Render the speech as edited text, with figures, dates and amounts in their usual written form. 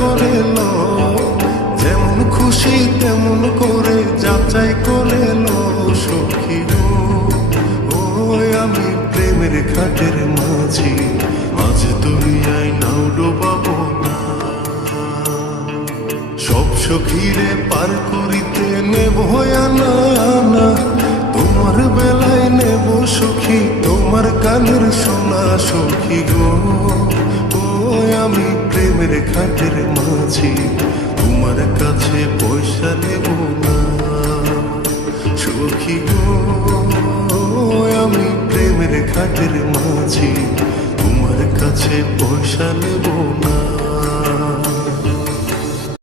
করে লো, যেমন খুশি তেমন করে যাচাই করে লো সখী গো। ওই আমি প্রেমের ঘাটের মাঝি, আজ দুনিয়ায় নাও ডোবাবো না। সব সখীরে পার করিতে নেব আনা আনা, তোমার বেলায় নেব সখী তোমার কানের সোনা সখী গো। ওই আমি প্রেমের ঘাটের মাঝি, তোমার কাছে পয়সা নেব না সখী গো। ওই আমি প্রেমের ঘাটের মাঝি, তোমার কাছে পয়সা নেব না।